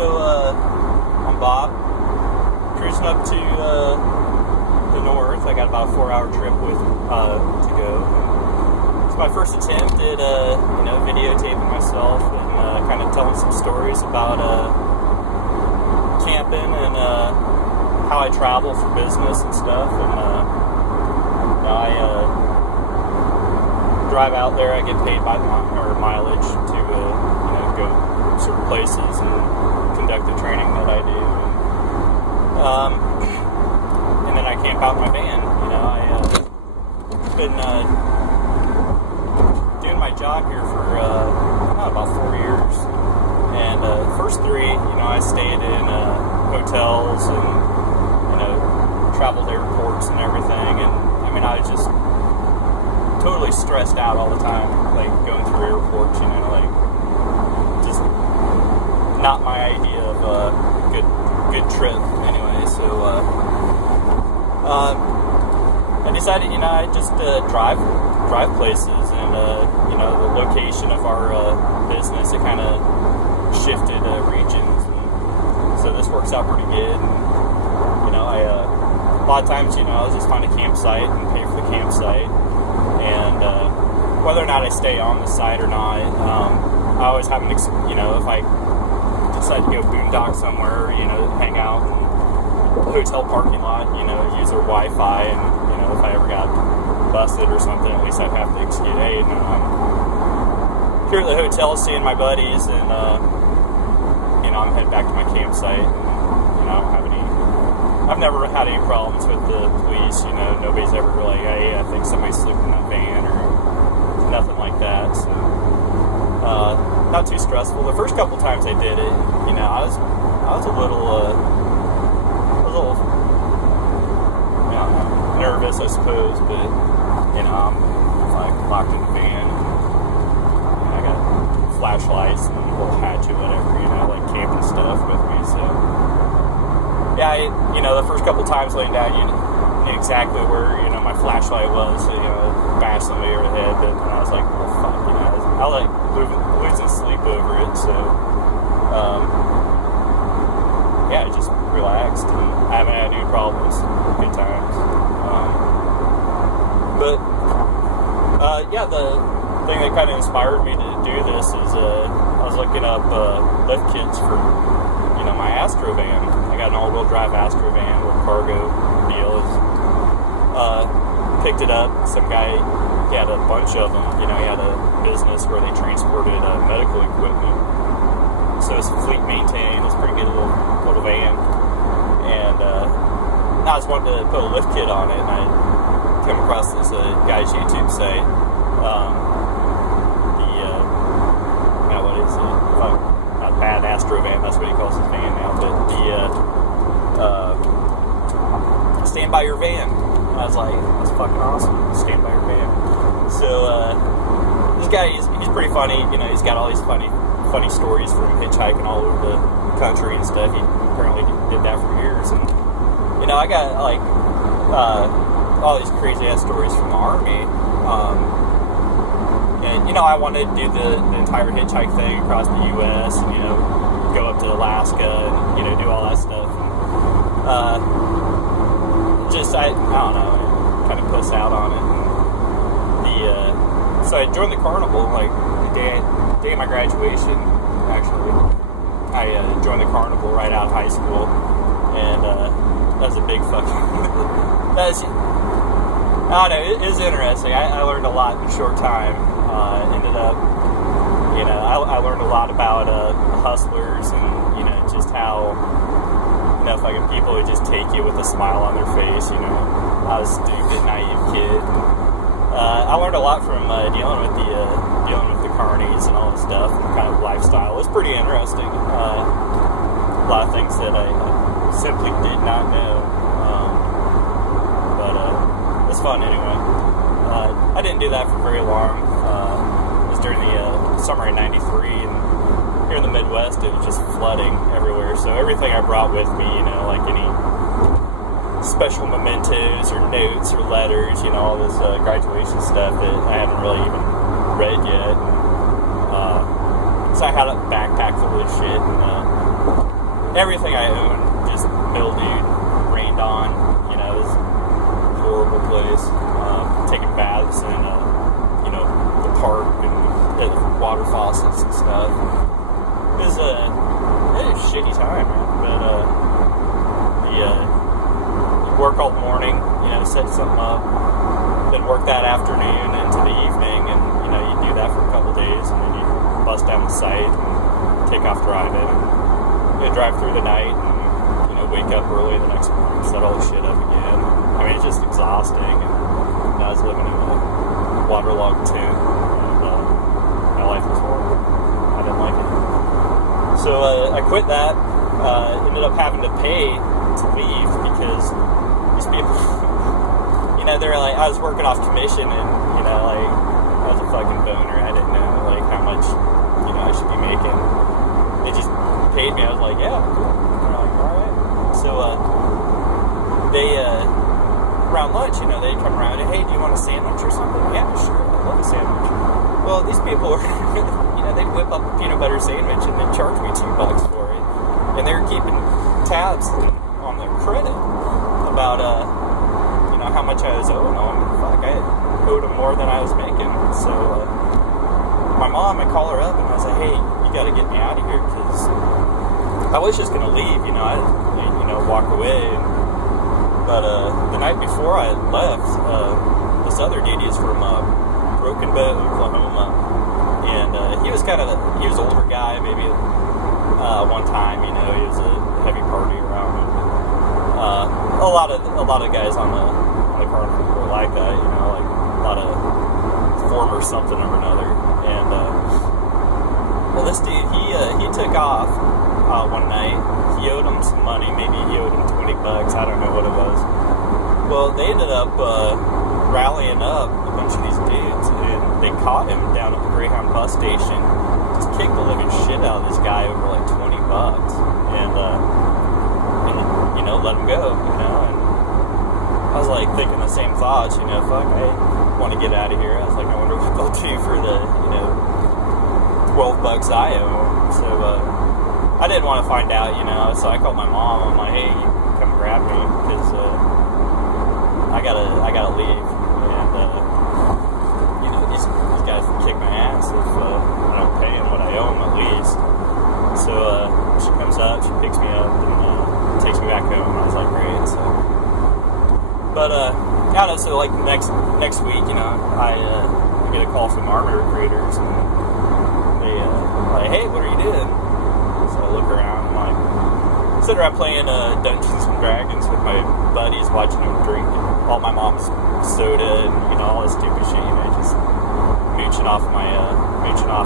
So, I'm Bob, cruising up to the north. I got about a 4-hour trip to go. It's my first attempt at, videotaping myself and kind of telling some stories about camping and how I travel for business and stuff. And I drive out there. I get paid by mileage to go certain places and conduct the training that I do. And then I camp out in my van. I've been doing my job here for about 4 years. And the first 3, I stayed in hotels and traveled airports and everything. And I was just totally stressed out all the time, like going through airports. Just not my idea of a good trip. Anyway, so I decided, I just drive places, and the location of our business, it kind of shifted regions, and so this works out pretty good. And, a lot of times, I'll just find a campsite and pay for the campsite, and whether or not I stay on the site or not, I always have an, if I decide to go boondock somewhere, hang out in the hotel parking lot, use their Wi-Fi, and, if I ever got busted or something, at least I'd have the excuse, hey, I'm here at the hotel seeing my buddies, and, I'm heading back to my campsite, and, I don't have any, I've never had any problems with the police, nobody's ever really, hey, I think somebody's sleeping in that van, or nothing like that, so, not too stressful. The first couple times I did it, I was a little, nervous, I suppose, but, I'm like locked in the van, and I got flashlights and a little hatchet, whatever, like camping stuff with me, so, yeah, the first couple times laying down, you knew exactly where, my flashlight was, so, bashed somebody over the head, but I was like, well, fuck, I like losing sleep over it, so, yeah, I just relaxed, and I haven't had any problems, good times, but, yeah, the thing that kind of inspired me to do this is, I was looking up, lift kits for, my Astro van. I got an all-wheel drive Astro van with cargo deals. Picked it up. Some guy, he had a bunch of them. He had a business where they transported medical equipment. So it's fleet maintained. It's a pretty good little van. And I just wanted to put a lift kit on it, and I came across this guy's YouTube site. What is it? Not Bad Astro Van, that's what he calls his van now, but the Stand By Your Van. I was like, that's fucking awesome, Stand By Your Van. So, this guy, he's pretty funny, he's got all these funny stories from hitchhiking all over the country and stuff. He apparently did that for years, and, I got, like, all these crazy-ass stories from the Army, and, I wanted to do the entire hitchhike thing across the U.S. and, go up to Alaska and, do all that stuff. And, I don't know, kind of puss out on it. And so I joined the carnival, like, the day of my graduation, actually. I joined the carnival right out of high school, and that was a big fucking... I don't know, it was interesting. I learned a lot in a short time. Ended up, I learned a lot about hustlers and, just how, fucking people would just take you with a smile on their face, I was a stupid, naive kid. I learned a lot from dealing with the carnies and all this stuff, and kind of lifestyle. It was pretty interesting. A lot of things that I simply did not know. But it was fun anyway. I didn't do that for very long. It was during the summer of '93, and here in the Midwest, it was just flooding everywhere. So everything I brought with me, like any special mementos or notes or letters, all this graduation stuff that I haven't really even read yet. So I had a backpack full of shit, and everything I owned just mildewed, rained on. You know, it was a horrible place. Taking baths in, you know, the park and the water faucets and stuff. It was a shitty time, man. But you work all morning, you know, set something up, then work that afternoon into the evening, and you know, you do that for a couple days, and then you bust down the site and take off driving, and you drive through the night, and you know, wake up early the next morning, set all the shit up again. I mean, it's just exhausting. And I was living in a waterlogged tent, and my life was horrible. I didn't like it. So I quit that. Ended up having to pay to leave because these people, you know, they're like, I was working off commission, and you know, like, I was a fucking boner. I didn't know like how much, you know, I should be making. They just paid me. I was like, yeah, cool. They're like, all right. So they around lunch, you know, they come around and, hey, do you want a sandwich or something? Yeah, sure. I love a sandwich. Well, these people are, you know, they'd whip up a peanut butter sandwich and then charge me $2 for it. And they were keeping tabs on their credit about, you know, how much I was owing them. Fuck, I owed them more than I was making. So, my mom, I call her up and I was like, hey, you got to get me out of here, because I was just going to leave, you know, you know, walk away. But the night before I left, this other dude is from Broken Bow, Oklahoma, and he was he was an older guy, maybe one time, you know, he was a heavy party around, and a lot of guys on the carnival were like that, you know, like a lot of former something or another, and well, this dude, he took off one night. He owed him some money, maybe he owed him $20, I don't know what it was. Well, they ended up rallying up a bunch of these dudes, and they caught him down at the Greyhound bus station, just kicked the living shit out of this guy over like $20, and you know, let him go, you know, and I was like thinking the same thoughts, you know, fuck, I want to get out of here. I was like, I wonder what they'll do for the, you know, $12 I owe. So, I didn't want to find out, you know, so I called my mom. I'm like, hey, come grab me, because I gotta leave, and you know, these guys can kick my ass if I don't pay them what I owe them at least. So she comes up, she picks me up, and takes me back home. I was like, great. So, but I don't know. So like next week, you know, I get a call from Army recruiters, and they like, hey, what are you doing? So I look around, I'm like, sitting around playing Dungeons and Dragons with my buddies, watching them drink all my mom's soda and, you know, all this stupid shit, you know, just mooching off of me. And I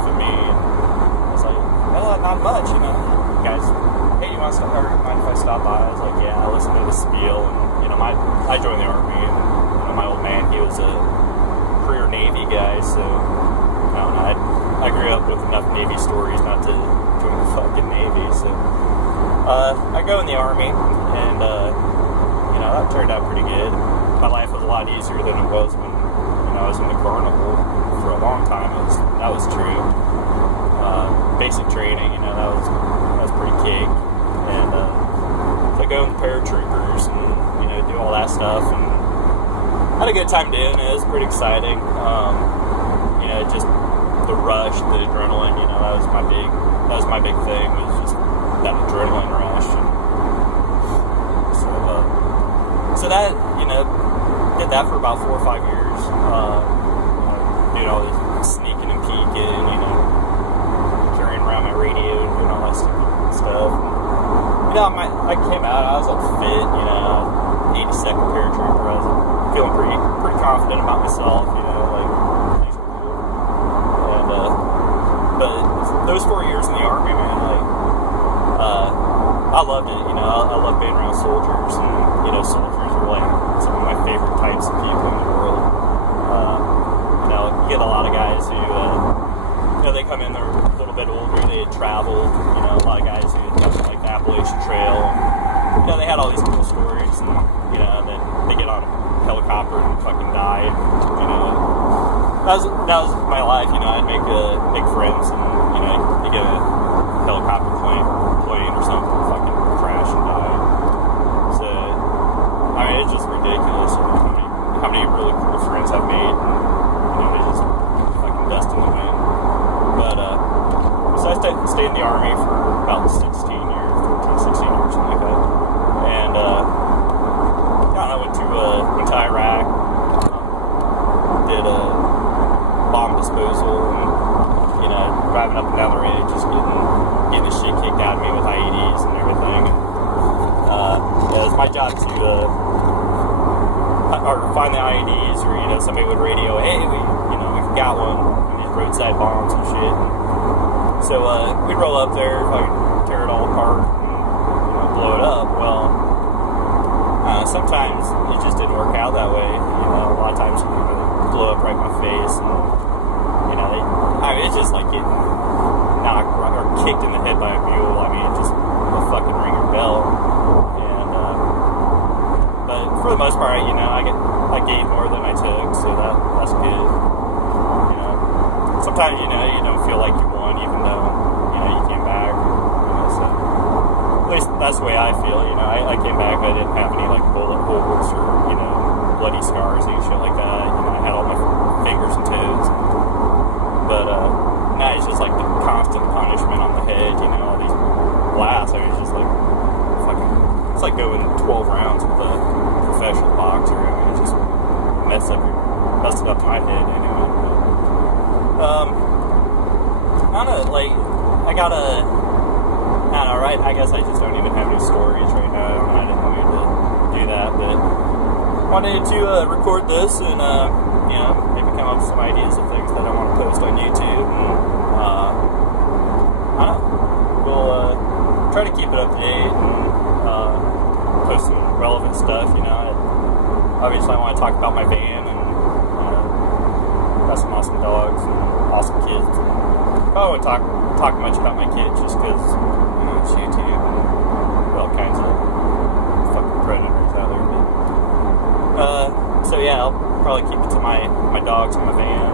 was like, well, not much, you know. Guys, hey, you want to stop? Mind if I stop by? I was like, yeah, I listened to the spiel, and you know, I joined the Army, and you know, my old man, he was a career Navy guy, so I don't know, I grew up with enough Navy stories not to join the fucking Navy, so I go in the Army, and you know, that turned out pretty good. My life was a lot easier than it was when, you know, I was in the carnival for a long time. That was true. Basic training, you know, that was pretty cake, and so I go in the paratroopers and, you know, do all that stuff, and had a good time doing it. It was pretty exciting. You know, just the rush, the adrenaline, you know, that was my big thing, was just that adrenaline rush. And so that, you know, did that for about 4 or 5 years. You know, doing all this sneaking and peeking, you know, carrying around my radio and doing all that stupid stuff. You know, I came out, I was all fit, you know, 82nd paratrooper. I was feeling pretty confident about myself, you know, like, things were cool. And, but those 4 years in the Army, man, like, I loved it, you know, I love being around soldiers, and, you know, soldiers are like some of my favorite types of people in the world. You know, you get a lot of guys who, you know, they come in, they're a little bit older, they had traveled, you know, a lot of guys who had done like the Appalachian Trail, and, you know, they had all these cool stories, and, you know, and then they get on a helicopter and fucking die, and, you know, that was my life, you know, I'd make friends, and, you know, you get a helicopter plane or something, fucking driving up and down the road, just getting the shit kicked out of me with IEDs and everything. Yeah, it's my job to or find the IEDs, or somebody would radio, hey, we got one, these roadside bombs and shit. So we'd roll up there, tear it all apart, and blow it up. Well, sometimes it just didn't work out that way. A lot of times it would blow up right in my face, and it's just like getting knocked or kicked in the head by a mule. I mean, it just will fucking ring your bell. And but for the most part, I gave more than I took, so that's good. Sometimes you don't feel like you won, even though you came back. So at least that's the way I feel. I came back, I didn't have any like bullet holes or bloody scars and shit like that. I had all my fingers and toes. But now it's just like the constant punishment on the head. All these blasts. I mean, it's just like fucking. It's like going 12 rounds with a professional boxer. I mean, it just messed up my head anyway. I don't know, like, I don't know, right? I guess I just don't even have any stories right now. I didn't want to do that, but wanted to record this and, maybe come up with some ideas of things that I want to post on YouTube. And, I don't know, we'll try to keep it up to date and post some relevant stuff, Obviously, I want to talk about my van and got some awesome dogs and awesome kids. I won't talk much about my kids just because, it's YouTube and all kinds of fucking predators out there. But, so yeah, I'll probably keep it to my dogs and my van.